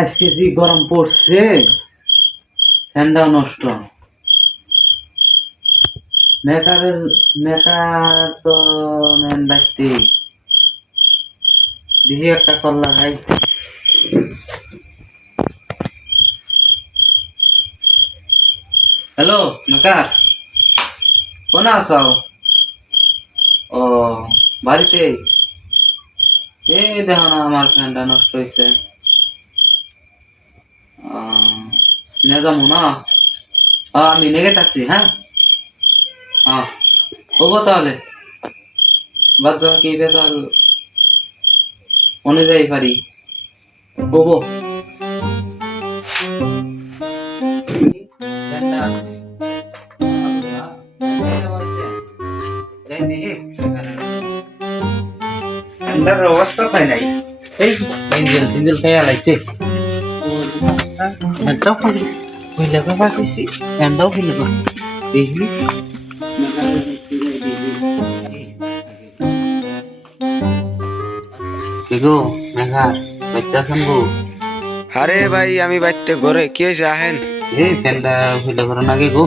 আজকে যে গরম পড়ছে ফ্যানটাও নষ্ট। মেকার তো মেন ব্যক্তি দেখি একটা কল্লা খাই। হ্যালো মেকার, কোন আছো? ও বাড়িতে। এই দেখো না আমার ফ্যানটা নষ্ট হয়েছে। নিয়ে যাবো না? আমি নেগে থাকছি। হ্যাঁ হ্যাঁ, হবো তাহলে। বাদ বাকি বেতাল অনুযায়ী পারি হবো। অবস্থা পাই নাই, এই ইঞ্জেল খেয়াল আইছে। ফ্যানটাও খুলে পাঠিয়েছি, ফ্যানটাও খুলে দেখি। আরে ভাই আমি বাইতে ঘরে কি হয়েছে আহেন। এই ফ্যানটা খুলে করেন আগে গো।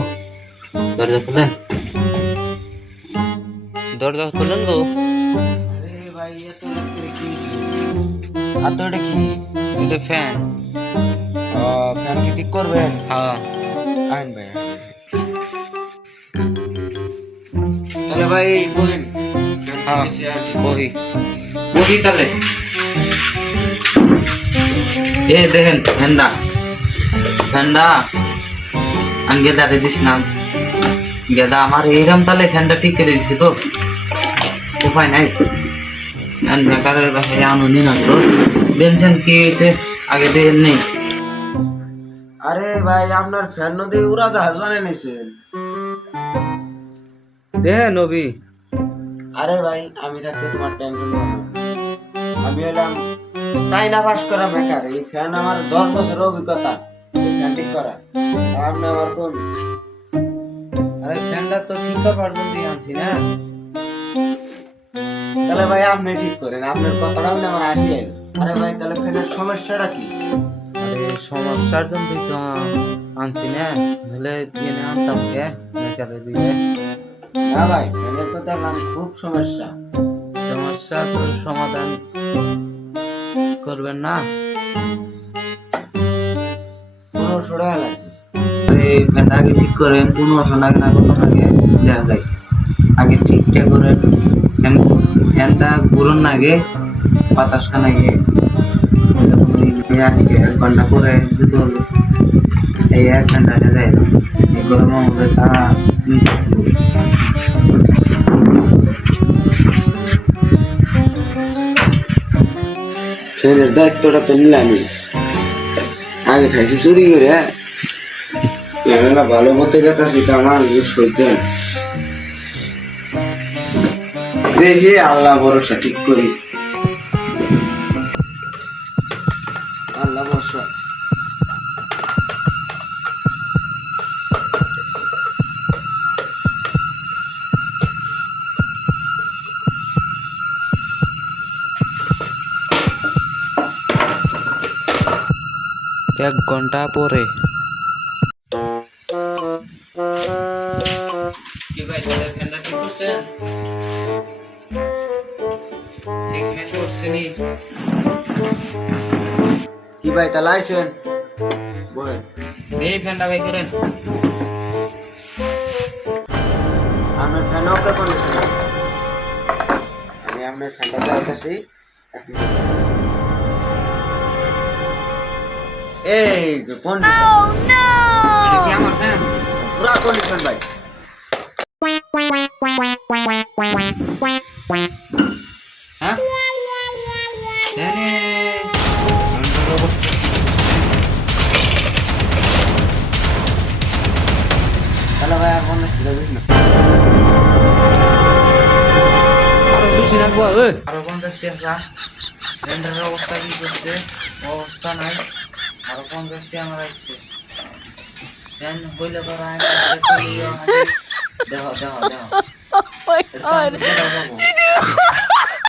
দরজা খুলেন, দরজা খুলেন গো। আরে ভাই এত রাত করে কি হয়েছে? আর তো এটা কি? এটা ফ্যান। ফ্যান কি ঠিক করবেন? হ্যাঁ আহেন ভাই তাহলে ভাই বলেন। হ্যাঁ বহি বহি তাহলে। এ দেখেন ফ্যানটা আমি গেদারে দিস না। গেদা আমার এইরকম তাহলে ফ্যানটা ঠিক করে দিছি তো উপায় নাই। মেকারের বাসায় আনুনি না তো টেনশন কি হয়েছে আগে দেখেন নেই। আরে ভাই আপনার ফ্যান নদী উড়াজাহাজ বানিয়ে নিয়েছেন। দেখেন নবী। আরে ভাই আমি থাকতে তোমার টেনশন নেই। আমি হলাম চাইনা পাস করা বেকার। এই ফ্যান আমার 10 বছরের অভিজ্ঞতা এই ফ্যান ঠিক করা। আর আপনি আমার কোন? আরে ফ্যানটা তো ঠিক করার জন্য আনছি না। তাহলে ভাই আপনি ঠিক করেন, আপনার কথাটা হলে আমার আসে। আরে ভাই তাহলে ফ্যানের সমস্যাটা কি? আরে সমস্যার জন্য তো আনছি না, নাহলে কিনে আনতাম কে মেকারে দিয়ে। না ভাই ফ্যানের তো দেখলাম খুব সমস্যা। সমস্যা তো সমাধান করবেন না? 1500 টাকা লাগবে। এই ফ্যানটা আগে ঠিক করেন, 1500 টাকা না কত আগে দেওয়া যায়। আগে ঠিকঠাক করেন ফ্যানটা পুরন আগে বাতাস খান আগে 1 ঘন্টা পরে দুটো এই 1 ঘন্টা যায় এই গরমের মধ্যে তারা ইম্পসিবল। ফ্যানের দায়িত্বটা তো নিলামই, আগে খাইছি চুরি করে। ফ্যানটা ভালো মতো গেছে তো আমার ইউজ করতেন। দেখি আল্লাহ ভরসা ঠিক করি। আল্লাহ ভরসা। এক ঘন্টা পরে কি ভাই তাহলে ফ্যানটা ঠিক করছেন? ঠিক ম্যাচ করছেনি? কি ভাই তাহলে আইছেন বলেন। এই ফ্যানটা বাই করেন। আপনার ফ্যান ওকে কন্ডিশন। আমি আপনার ফ্যানটা চাইতেছি। এই যে কন্ডিশন। এটা কি আমার ফ্যান? পুরা কন্ডিশন ভাই। হ্যাঁ ফ্যানে তাহলে ভাই আর মনে ছিল বুঝলি। আরো বেশি রাখবো। আরো 50 টাকা। ফ্যানটার অবস্থা কি করছে? অবস্থা নাই। আরো 50 টাকা আমার আসছে। ফ্যান হইলে তো দেখো দেখো দেখো। Oh my god.